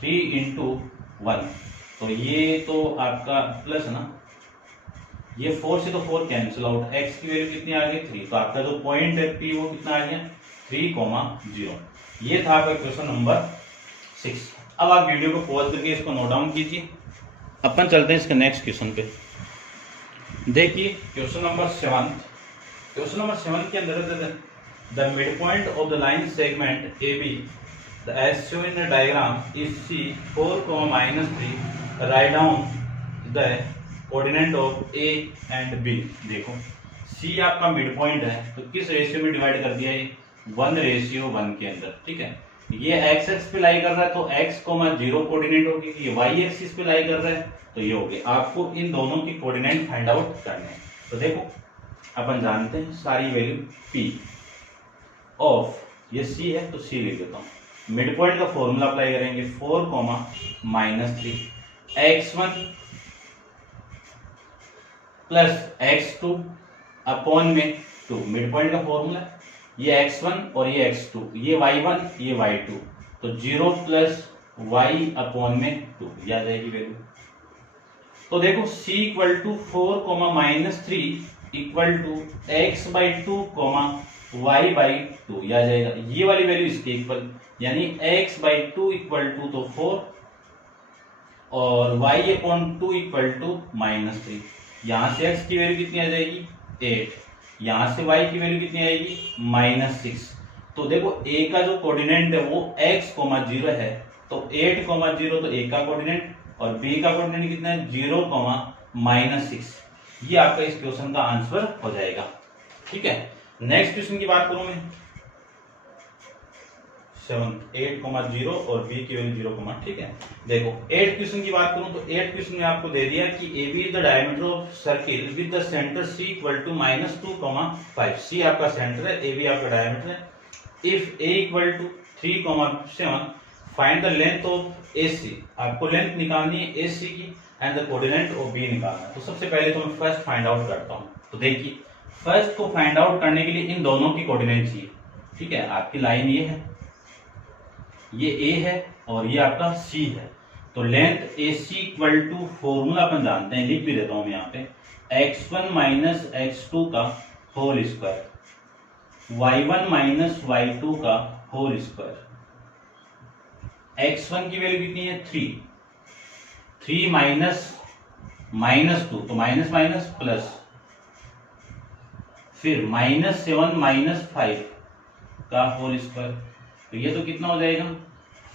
3 × 1, तो ये तो आपका प्लस ना, ये 4 से तो 4 कैंसिल आउट, x की वैल्यू कितनी आ गई 3, तो आपका जो पॉइंट है P वो कितना आ गया 3,0, ये था आपका क्वेश्चन नंबर 6। अब आप वीडियो को पॉज करके इसको नोट डाउन कीजिए, अपन चलते हैं इसके नेक्स्ट क्वेश्चन पे। देखिए क्वेश्चन नंबर 7, क्वेश्चन नंबर 7 के अंदर the midpoint of the line segment AB the as shown in the diagram is C 4,-3, write down the coordinate of A and B। देखो C आपका midpoint है, तो किस ratio में divide कर दिया है, 1/1 के अंदर, ठीक है, ये एक्स एक्स पे लाई कर रहा है तो एक्स कोमा 0 कोऑर्डिनेट होगी, ये वाई एक्सिस पे लाई कर रहा है तो ये होगी। आपको इन दोनों की कोऑर्डिनेट फाइंड आउट करने हैं। तो देखो अपन जानते हैं सारी वैल्यू पी ऑफ, ये सी है तो सी लिख देता हूँ। मिड पॉइंट का फॉर्मूला अप्लाई करेंगे 4 -3 x1 प्लस x2 अपॉन में 2, मिड पॉइंट का फॉर्मूला, ये x1 और ये x2, ये y1 ये y2, तो 0 प्लस y अपॉन में 2, ये आ जाएगी वैल्यू। तो देखो c equal to 4 -3 equal to x/2 y/2, ये आ जाएगा। ये वाली वैल्यू इसके इक्वल, यानी x/2 इक्वल टू तो 4 और y/2 इक्वल टू -3। यहां से x की वैल्यू कितनी आ जाएगी 8, यहां से y की वैल्यू कितनी आएगी -6। तो देखो a का जो कोऑर्डिनेट है वो x, 0 है, तो 8, 0 तो a का कोऑर्डिनेट और b का कोऑर्डिनेट कितना है 0, -6। ये आपका इस क्वेश्चन का आंसर हो जाएगा। ठीक है, नेक्स्ट क्वेश्चन की बात करूं मैं 7, 8, 0 और b की वैल्यू 0, ठीक है। देखो 8 क्वेश्चन की बात करूं तो 8 क्वेश्चन में आपको दे दिया कि AB is the diameter of circle with the centre C equal to -2, 5। C आपका सेंटर है, AB आपका डायमीटर है। If A equal to 3, 7 find the length of AC, आपको लेंथ निकालनी है AC की and the coordinate of B निकालना है। तो सबसे पहले तो मैं फर्स्ट फाइंड आउट करता हूं। तो देखिए फर्स्ट को फाइंड आउट करने के लिए इन दोनों की कोऑर्डिनेट चाहिए। ठीक है, आपकी लाइन ये है, ये A है और ये आपका C है। तो length AC equal to formula अपन जानते हैं, लिख भी देता हूं मैं यहाँ पे, x1 - x2 का होल स्क्वायर, y1 - y2 का होल स्क्वायर। x1 की वैल्यू कितनी है 3 -2 तो माइनस माइनस प्लस, फिर -7 - 5 का होल स्क्वायर, तो ये तो कितना हो जाएगा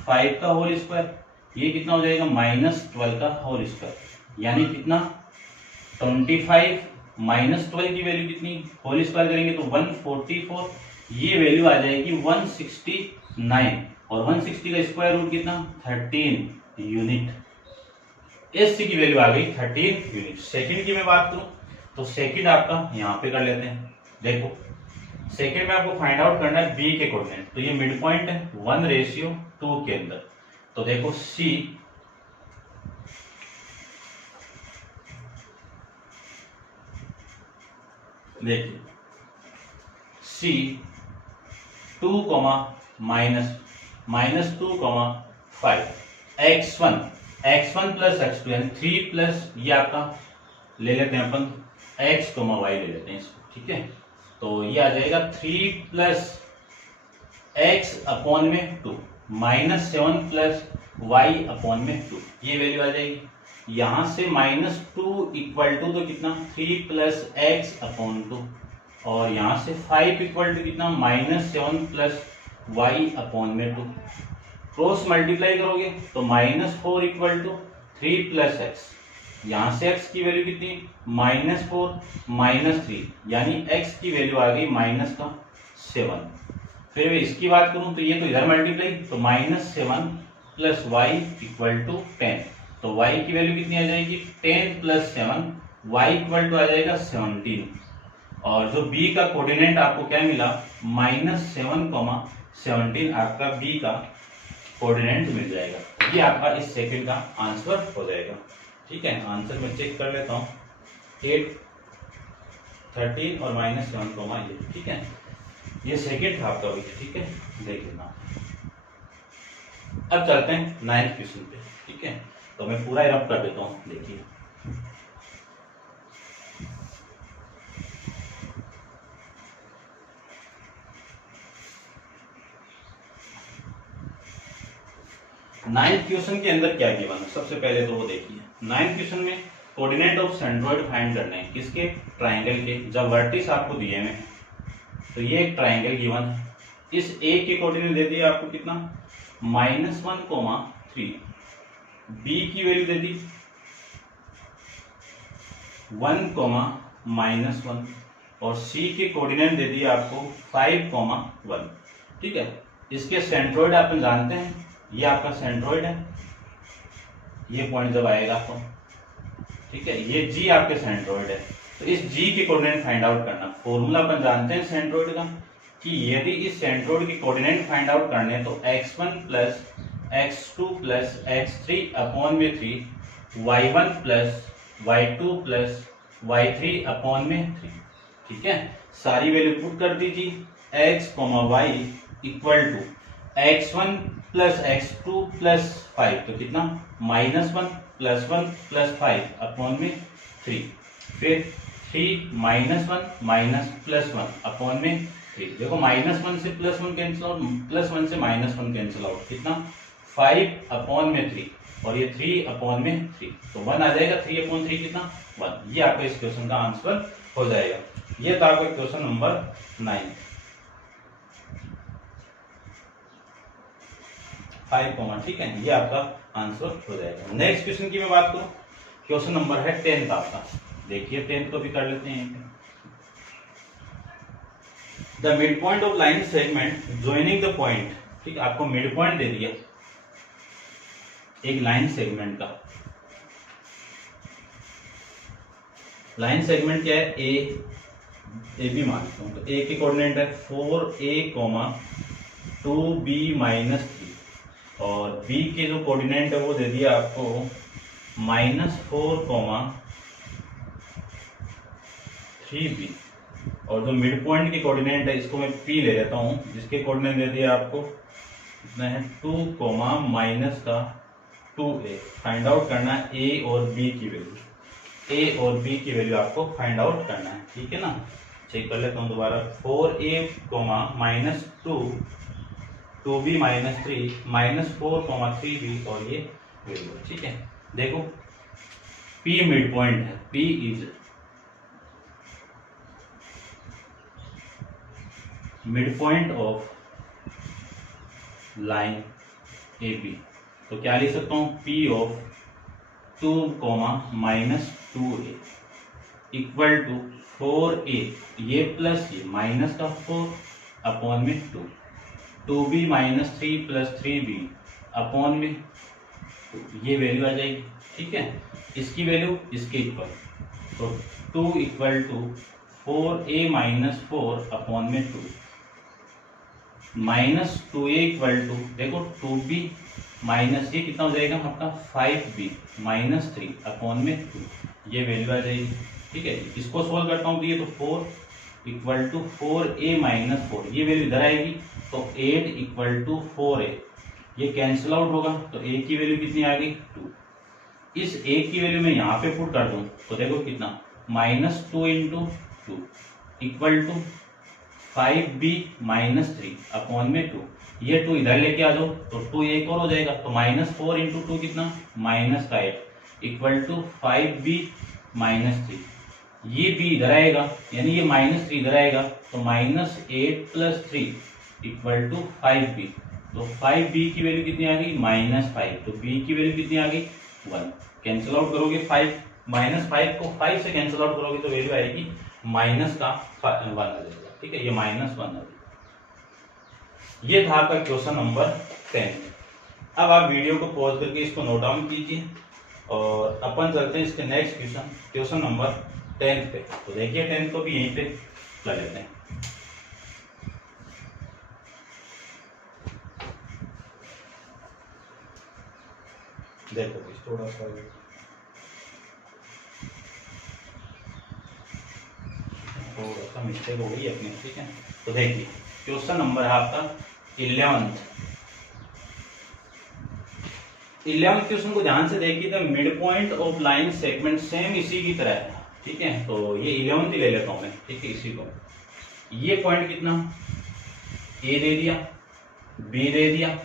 5 का होल स्क्वायर, ये कितना हो जाएगा -12 का होल स्क्वायर, यानी कितना 25 -12 की वैल्यू कितनी, होल स्क्वायर करेंगे तो 144, ये वैल्यू आ जाएगी 169 और 160 का स्क्वायर रूट कितना 13 यूनिट। एससी की वैल्यू आ गई 13 यूनिट। सेकंड की मैं बात करूं तो सेकंड आपका यहां पे कर लेते हैं। देखो सेकंड में आपको फाइंड आउट करना है बी के कोऑर्डिनेट, तो ये मिड पॉइंट है 1:2 के अंदर। तो देखो सी देखिए सी 2, -2, 5 x1 प्लस x2 यानी 3 प्लस ये आपका ले लेते हैं अपन x, y ले लेते हैं इसको। ठीक है, तो ये आ जाएगा 3 प्लस x अपॉन में 2 -7 प्लस y अपॉन में 2, ये वैल्यू आ जाएगी। यहां से -2 इक्वल टू तो कितना 3 प्लस x अपॉन 2 और यहां से 5 इक्वल टू कितना -7 प्लस y अपॉन में 2, क्रॉस मल्टीप्लाई करोगे तो -4 इक्वल टू 3 प्लस x, यहां से x की वैल्यू कितनी -4 -3, यानी x की वैल्यू आ गई -7। फिर मैं इसकी बात करूं तो ये तो इधर मल्टीप्लाई, तो -7 प्लस y इक्वल टू 10, तो y की वैल्यू कितनी आ जाएगी 10 प्लस 7, y इक्वल टू आ जाएगा 17। और जो b का कोऑर्डिनेट आपको क्या मिला -7, 17 आपका b का कोऑर्डिनेट मिल जाएगा। ये आपका इस सेकंड का आंसर हो जाएगा। ठीक है, आंसर मैं चेक कर लेता हूँ 8, 13 और -7, ये। ठीक है, ये सेकंड था आपका भी। ठीक है, देख लेना। अब चलते हैं 9th क्वेश्चन पे। ठीक है, तो मैं पूरा रब कर देता हूँ, देखिए। नाइन्थ क्वेश्चन के अंदर क्या गिवन है, सबसे पहले तो वो देखिए। 9th क्वेश्चन में कोऑर्डिनेट ऑफ सेंट्रॉइड फाइंड करना है, किसके, ट्राइंगल के। जब वर्टिस आपको दिए हैं तो ये एक ट्राइंगल गिवन है, इस ए के कोऑर्डिनेट दे दिए आपको कितना -1, 3, बी की वैल्यू दे दी 1, -1 और सी के कोऑर्डिनेट दे दिए आपको 5, 1। ठीक है, इसके सेंट्रोइड अपन जानते हैं, ये आपका सेंट्रोइड है, ये पॉइंट जब आएगा आपको, ठीक है, ये जी आपके सेंट्रोइड है। तो इस जी के कोऑर्डिनेट फाइंड आउट करना, फॉर्मूला अपन जानते हैं सेंट्रोइड का कि यदि इस सेंट्रोइड की कोऑर्डिनेट फाइंड आउट करने तो x1 plus x2 plus x3 upon में 3, y1 plus y2 plus y3 upon में 3, ठीक है। सारी वैल्यू पुट कर दीजिए, x, y equal to x1 plus x2 plus 5, तो कितना -1 प्लस 1 प्लस 5 अपॉन में 3, फिर 3 -1 माइनस प्लस 1 अपॉन में 3। देखो -1 से +1 कैंसिल आउट, +1 से -1 कैंसिल आउट, कितना 5 अपॉन में 3 और ये 3 अपॉन में 3, तो 1 आ जाएगा। 3 अपॉन 3 कितना 1। ये आपका इस क्वेश्चन का आंसर हो जाएगा। ये था आपका क्वेश्चन नंबर 9, 5, ठीक है, ये आपका आंसर हो जाएगा। नेक्स्ट क्वेश्चन की मैं बात करूं, क्वेश्चन नंबर है 10 आपका। देखिए 10 को भी कर लेते हैं। The midpoint of line segment joining the point, ठीक है, आपको मिड पॉइंट दे दिया एक लाइन सेगमेंट का। लाइन सेगमेंट क्या है, ए बी मानता हूं, तो ए के कोऑर्डिनेट है 4a, 2b माइनस 3 और बी के जो कोऑर्डिनेट है वो दे दिया आपको -4, 3b और जो मिड पॉइंट के कोऑर्डिनेट है इसको मैं p ले लेता हूं, जिसके कोऑर्डिनेट दे दिया आपको कितना है 2, -2a। फाइंड आउट करना है a और b की वैल्यू, a और b की वैल्यू आपको फाइंड आउट करना है, ठीक है ना। चेक कर लेता हूं दोबारा, 4a, -2, 2b माइनस 3, -4, 3b और ये वैल्यू, ठीक है। देखो p मिड पॉइंट है, p is midpoint of line A B, तो क्या लिख सकता हूँ p of 2, -2a equal to 4a, ये प्लस ये माइनस का 4 अपॉन में 2, 2b minus 3 plus 3b upon में 2, ये वैल्यू आ जाएगी, ठीक है। इसकी वैल्यू इसके इक्वल, तो 2 equal to 4a minus 4 upon में 2 माइनस 2a इक्वल टू, देखो 2b माइनस ये कितना हो जाएगा आपका 5b माइनस 3 अपॉन में 2, ये वैल्यू आ जाएगी, ठीक है। इसको सोल्व करता हूँ तो ये तो 4 इक्वल टू 4a माइनस 4, ये वैल्यू इधर आएगी तो 8 इक्वल टू 4a, ये कैंसिल आउट होगा तो a की वैल्यू कितनी आ गई 2। इस a की वैल्यू मैं यहाँ पे पुट कर दूं तो देखो कितना -2 into 2 equal to 5b minus 3 upon में 2, ये 2 इधर लेके आ जाओ तो 2 एक और हो जाएगा, तो -4 इंटू 2 कितना -8 इक्वल टू 5b माइनस 3, ये b इधर आएगा यानी ये -3 इधर आएगा तो -8 प्लस 3 इक्वल टू 5b, तो 5b की वैल्यू कितनी आ गई -5, तो b की वैल्यू कितनी आ गई 1। कैंसिल आउट करोगे 5 -5 को 5 से कैंसिल आउट करोगे तो वैल्यू आएगी -1 आ जाएगा, ठीक है, ये -1 आ जाएगा। ये था आपका क्वेश्चन नंबर 10। अब आप वीडियो को पॉज करके इसको नोट डाउन कीजिए और अपन चलते हैं इसके नेक्स्ट क्वेश्चन नंबर 10 पे। तो देखिए 10 को भी यहीं पे कर लेते हैं। देखो थोड़ा सा मिस्टेक हो गई अपनी, ठीक है। तो देखिए क्वेश्चन नंबर है आपका 11th क्वेश्चन को ध्यान से देखिए। तो mid point of line segment same इसी की तरह है, ठीक है। तो ये 11th ही ले लेता हूं मैं, ठीक है। इसी को ये पॉइंट कितना ए दे दिया, बी दे दिया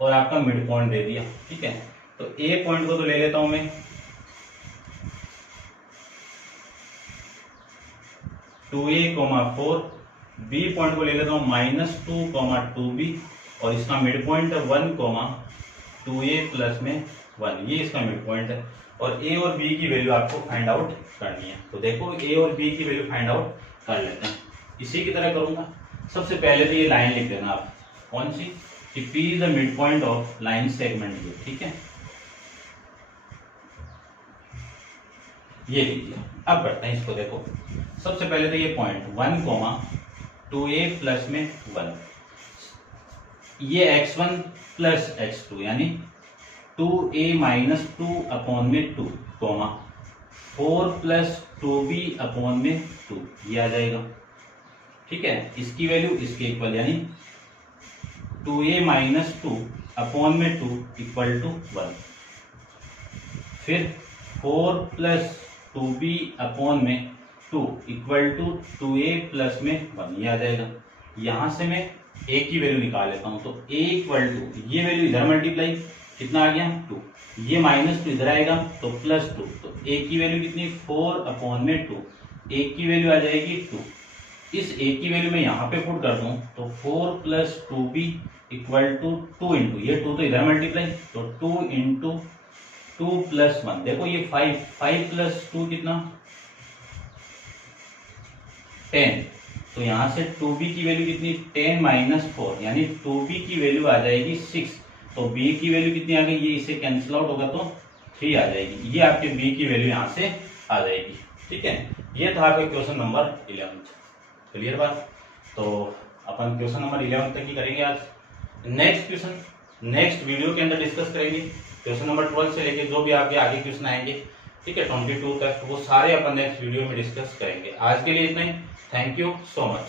और आपका मिड पॉइंट दे दिया, ठीक है। तो ए पॉइंट को तो ले लेता हूं मैं 2a, 4, बी पॉइंट को ले लेता हूं -2, 2b और इसका मिड पॉइंट है 1, 2a प्लस में 1, ये इसका मिड पॉइंट है। और a और b की वैल्यू आपको फाइंड आउट करनी है। तो देखो a और b की वैल्यू फाइंड आउट कर लेते हैं। इसी की तरह करूंगा। सबसे पहले तो ये लाइन लिख देना आप, कौन सी, कि P is the midpoint of line segment ये, ठीक है। ये लीजिए, अब बढ़ते हैं इसको, देखो सबसे पहले तो ये पॉइंट 1,2a प्लस में 1, ये x1 प्लस x2 यानी 2a माइनस 2 अपॉन में 2, 4 प्लस 2b अपॉन में 2, ये आ जाएगा, ठीक है। इसकी वैल्यू इसके इक्वल यानी 2a माइनस 2 अपॉन में 2 इक्वल टू 1, फिर 4 प्लस 2b अपॉन में 2 इक्वल टू 2a प्लस में 1, ये आ जाएगा। यहां से मैं a की वैल्यू निकाल लेता हूं, तो a इक्वल टू ये वैल्यू इधर मल्टीप्लाई, कितना आ गया 2, ये माइनस 2 इधर आएगा तो प्लस 2, तो a की वैल्यू कितनी 4 अपॉन में 2, a की वैल्यू आ जाएगी 2, इस a की वैल्यू मैं यहाँ पे पुट कर दूं तो 4 plus 2b equal to 2 into ये 2 तो इधर मल्टीप्लाई, तो 2 इंटू 2 प्लस 1, देखो ये 5 प्लस 2 कितना 10, तो यहां से 2b की वैल्यू कितनी 10 माइनस 4 यानी 2b की वैल्यू आ जाएगी 6, तो b की वैल्यू कितनी आ गई, ये इसे कैंसिल आउट होगा तो 3 आ जाएगी, ये आपके b की वैल्यू यहां से आ जाएगी, ठीक है। ये था आपका क्वेश्चन नंबर 11, क्लियर बात। तो अपन क्वेश्चन नंबर 11 तक ही करेंगे आज। नेक्स्ट क्वेश्चन नेक्स्ट वीडियो के अंदर डिस्कस करेंगे, क्वेश्चन नंबर 12 से लेके जो भी आपके आगे क्वेश्चन आएंगे, ठीक है 22 तक, वो सारे अपन नेक्स्ट वीडियो में डिस्कस करेंगे। आज के लिए इतना ही, थैंक यू सो मच।